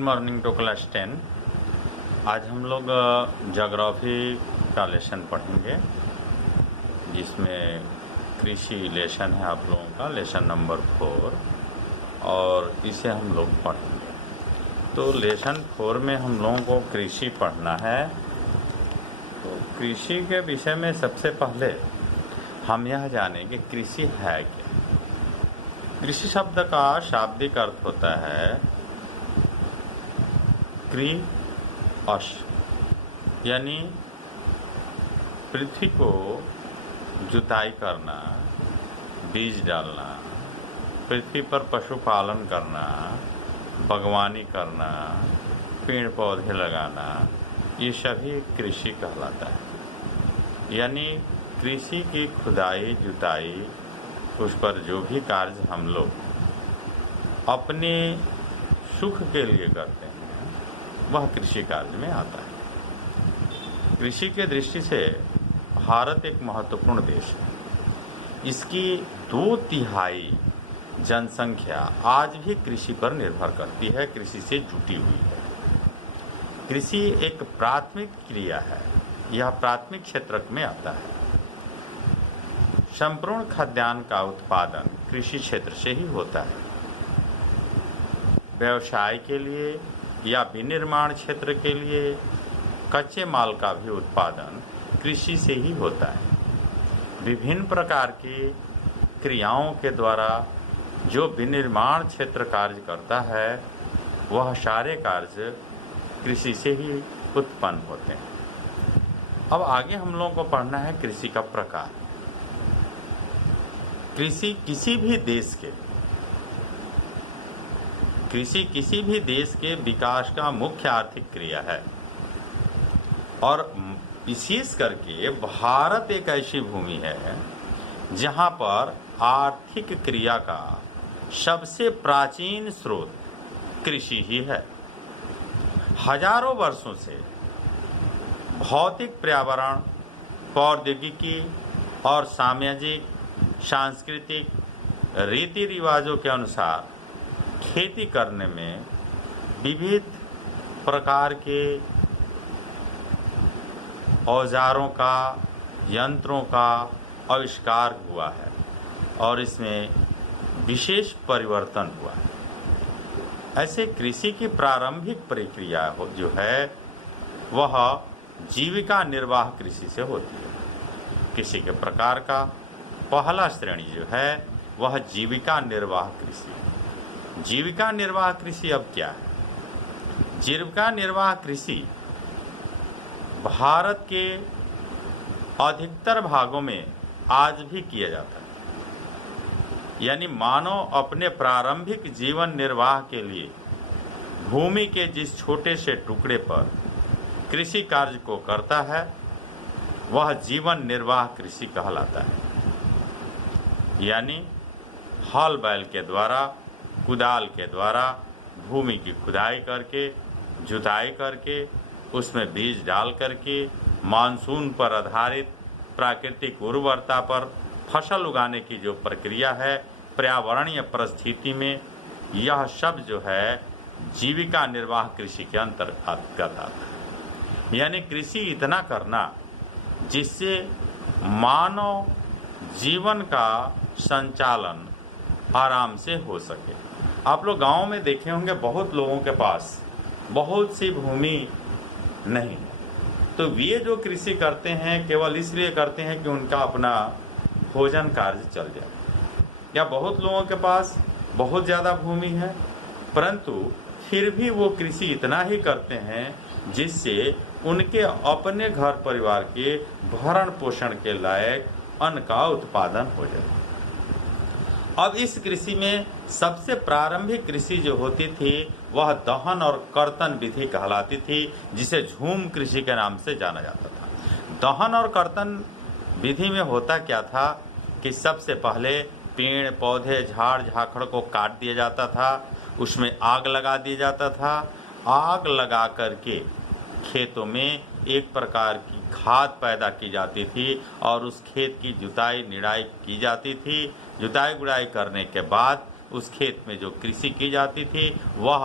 Morning to class 10। आज हम लोग ज्योग्राफी का लेसन पढ़ेंगे, जिसमें कृषि लेसन है आप लोगों का, लेसन नंबर 4, और इसे हम लोग पढ़ेंगे। तो लेसन 4 में हम लोगों को कृषि पढ़ना है। तो कृषि के विषय में सबसे पहले हम यह जानेंगे कृषि है क्या। कृषि शब्द का शाब्दिक अर्थ होता है कृ अश, यानी पृथ्वी को जुताई करना, बीज डालना, पृथ्वी पर पशुपालन करना, बागवानी करना, पेड़ पौधे लगाना, ये सभी कृषि कहलाता है। यानी कृषि की खुदाई जुताई, उस पर जो भी कार्य हम लोग अपने सुख के लिए करते हैं वह कृषि कार्य में आता है। कृषि के दृष्टि से भारत एक महत्वपूर्ण देश है। इसकी 2/3 जनसंख्या आज भी कृषि पर निर्भर करती है, कृषि से जुटी हुई है। कृषि एक प्राथमिक क्रिया है, यह प्राथमिक क्षेत्र में आता है। संपूर्ण खाद्यान्न का उत्पादन कृषि क्षेत्र से ही होता है। व्यवसाय के लिए या विनिर्माण क्षेत्र के लिए कच्चे माल का भी उत्पादन कृषि से ही होता है। विभिन्न प्रकार की क्रियाओं के द्वारा जो विनिर्माण क्षेत्र कार्य करता है, वह सारे कार्य कृषि से ही उत्पन्न होते हैं। अब आगे हम लोगों को पढ़ना है कृषि का प्रकार। कृषि किसी भी देश के विकास का मुख्य आर्थिक क्रिया है, और विशेष करके भारत एक ऐसी भूमि है जहां पर आर्थिक क्रिया का सबसे प्राचीन स्रोत कृषि ही है। हजारों वर्षों से भौतिक, पर्यावरण, प्रौद्योगिकी और सामाजिक सांस्कृतिक रीति रिवाजों के अनुसार खेती करने में विविध प्रकार के औजारों का, यंत्रों का आविष्कार हुआ है, और इसमें विशेष परिवर्तन हुआ है। ऐसे कृषि की प्रारंभिक प्रक्रिया जो है वह जीविका निर्वाह कृषि से होती है। कृषि के प्रकार का पहला श्रेणी जो है वह जीविका निर्वाह कृषि। जीविका निर्वाह कृषि अब क्या है? जीविका निर्वाह कृषि भारत के अधिकतर भागों में आज भी किया जाता है। यानी मानव अपने प्रारंभिक जीवन निर्वाह के लिए भूमि के जिस छोटे से टुकड़े पर कृषि कार्य को करता है, वह जीवन निर्वाह कृषि कहलाता है। यानी हल बैल के द्वारा, कुदाल के द्वारा भूमि की खुदाई करके, जुताई करके, उसमें बीज डाल करके, मानसून पर आधारित प्राकृतिक उर्वरता पर फसल उगाने की जो प्रक्रिया है, पर्यावरणीय परिस्थिति में, यह सब जो है जीविका निर्वाह कृषि के अंतर्गत आता है। यानी कृषि इतना करना जिससे मानव जीवन का संचालन आराम से हो सके। आप लोग गांव में देखे होंगे, बहुत लोगों के पास बहुत सी भूमि नहीं, तो वे जो कृषि करते हैं केवल इसलिए करते हैं कि उनका अपना भोजन कार्य चल जाए। या बहुत लोगों के पास बहुत ज़्यादा भूमि है, परंतु फिर भी वो कृषि इतना ही करते हैं जिससे उनके अपने घर परिवार के भरण पोषण के लायक अन्न का उत्पादन हो जाए। अब इस कृषि में सबसे प्रारंभिक कृषि जो होती थी वह दहन और कर्तन विधि कहलाती थी, जिसे झूम कृषि के नाम से जाना जाता था। दहन और कर्तन विधि में होता क्या था कि सबसे पहले पेड़ पौधे, झाड़ झाखड़ को काट दिया जाता था, उसमें आग लगा दिया जाता था। आग लगा करके खेतों में एक प्रकार की खाद पैदा की जाती थी, और उस खेत की जुताई निराई की जाती थी। जुताई गुड़ाई करने के बाद उस खेत में जो कृषि की जाती थी वह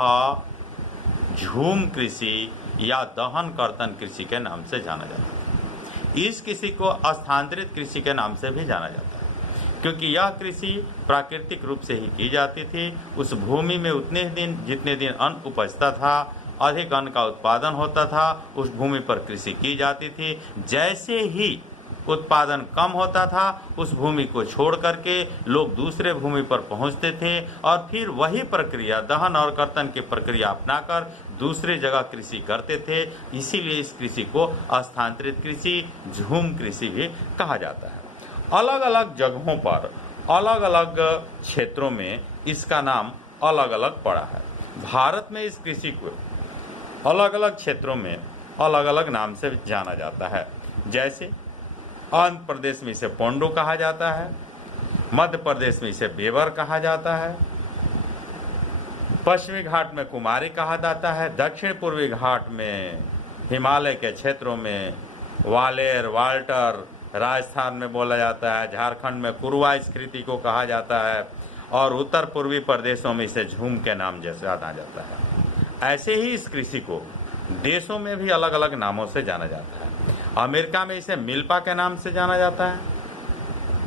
झूम कृषि या दहन कर्तन कृषि के नाम से जाना जाता है। इस कृषि को स्थानांतरित कृषि के नाम से भी जाना जाता है, क्योंकि यह कृषि प्राकृतिक रूप से ही की जाती थी। उस भूमि में उतने दिन जितने दिन अन्न उपजता था, अधिक अन्न का उत्पादन होता था, उस भूमि पर कृषि की जाती थी। जैसे ही उत्पादन कम होता था, उस भूमि को छोड़ करके लोग दूसरे भूमि पर पहुंचते थे और फिर वही प्रक्रिया दहन और कर्तन की प्रक्रिया अपनाकर दूसरे जगह कृषि करते थे। इसीलिए इस कृषि को स्थानांतरित कृषि, झूम कृषि भी कहा जाता है। अलग अलग जगहों पर, अलग अलग क्षेत्रों में इसका नाम अलग अलग पड़ा है। भारत में इस कृषि को अलग अलग क्षेत्रों में अलग अलग नाम से जाना जाता है। जैसे आंध्र प्रदेश में इसे पोंडो कहा जाता है, मध्य प्रदेश में इसे बेवर कहा जाता है, पश्चिमी घाट में कुमारी कहा जाता है, दक्षिण पूर्वी घाट में हिमालय के क्षेत्रों में वालेर, वाल्टर, राजस्थान में बोला जाता है, झारखंड में कुरुआ इस कृषि को कहा जाता है और उत्तर पूर्वी प्रदेशों में इसे झूम के नाम जैसे जाना जाता है। ऐसे ही इस कृषि को देशों में भी अलग अलग नामों से जाना जाता है। अमेरिका में इसे मिल्पा के नाम से जाना जाता है,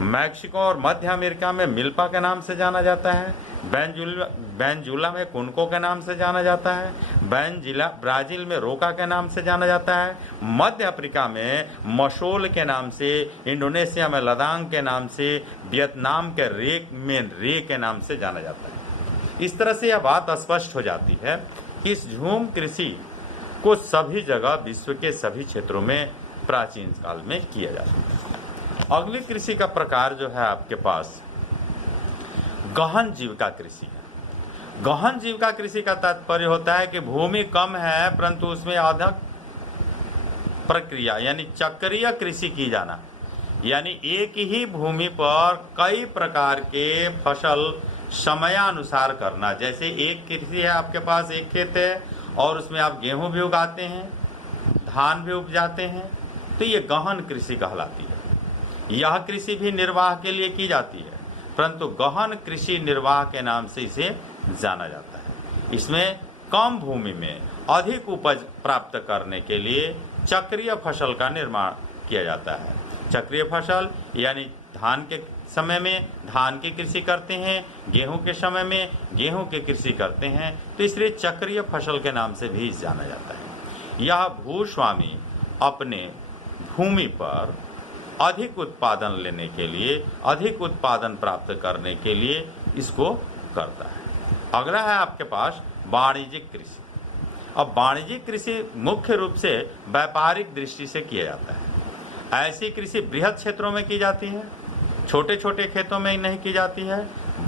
मैक्सिको और मध्य अमेरिका में मिल्पा के नाम से जाना जाता है, वेनेजुएला में कुनको के नाम से जाना जाता है, ब्राजील में रोका के नाम से जाना जाता है, मध्य अफ्रीका में मशोल के नाम से, इंडोनेशिया में लदांग के नाम से, वियतनाम के रे के नाम से जाना जाता है। इस तरह से यह बात स्पष्ट हो जाती है कि इस झूम कृषि को सभी जगह विश्व के सभी क्षेत्रों में प्राचीन काल में किया जा सकता है। अगली कृषि का प्रकार जो है आपके पास गहन जीविका कृषि है। गहन जीविका कृषि का तात्पर्य होता है कि भूमि कम है परंतु उसमें अधिक प्रक्रिया यानी चक्रीय कृषि की जाना, यानी एक ही भूमि पर कई प्रकार के फसल समयानुसार करना। जैसे एक कृषि है आपके पास, एक खेत है और उसमें आप गेहूं भी उगाते हैं, धान भी उपजाते हैं, तो ये गहन कृषि कहलाती है। यह कृषि भी निर्वाह के लिए की जाती है, परंतु गहन कृषि निर्वाह के नाम से इसे जाना जाता है। इसमें कम भूमि में अधिक उपज प्राप्त करने के लिए चक्रीय फसल का निर्माण किया जाता है। चक्रीय फसल यानी धान के समय में धान की कृषि करते हैं, गेहूं के समय में गेहूं की कृषि करते हैं, तो इसलिए चक्रीय फसल के नाम से भी जाना जाता है। यह भूस्वामी अपने भूमि पर अधिक उत्पादन लेने के लिए, अधिक उत्पादन प्राप्त करने के लिए इसको करता है। अगला है आपके पास वाणिज्यिक कृषि। अब वाणिज्यिक कृषि मुख्य रूप से व्यापारिक दृष्टि से किया जाता है। ऐसी कृषि बृहद क्षेत्रों में की जाती है, छोटे छोटे खेतों में नहीं की जाती है,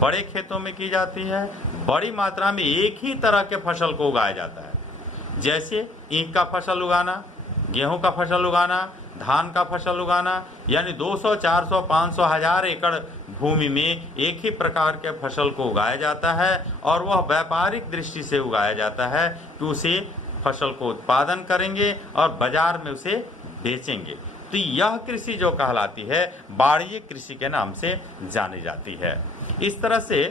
बड़े खेतों में की जाती है। बड़ी मात्रा में एक ही तरह के फसल को उगाया जाता है। जैसे ईख का फसल उगाना, गेहूं का फसल उगाना, धान का फसल उगाना, यानी 200, 400, 500, 1000 एकड़ भूमि में एक ही प्रकार के फसल को उगाया जाता है और वह व्यापारिक दृष्टि से उगाया जाता है कि उसे फसल को उत्पादन करेंगे और बाजार में उसे बेचेंगे। तो यह कृषि जो कहलाती है वाणिज्यिक कृषि के नाम से जानी जाती है। इस तरह से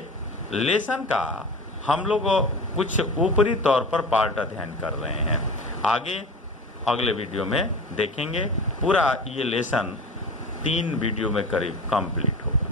लेसन का हम लोग कुछ ऊपरी तौर पर पार्ट अध्ययन कर रहे हैं। आगे अगले वीडियो में देखेंगे। पूरा ये लेसन 3 वीडियो में करीब कंप्लीट होगा।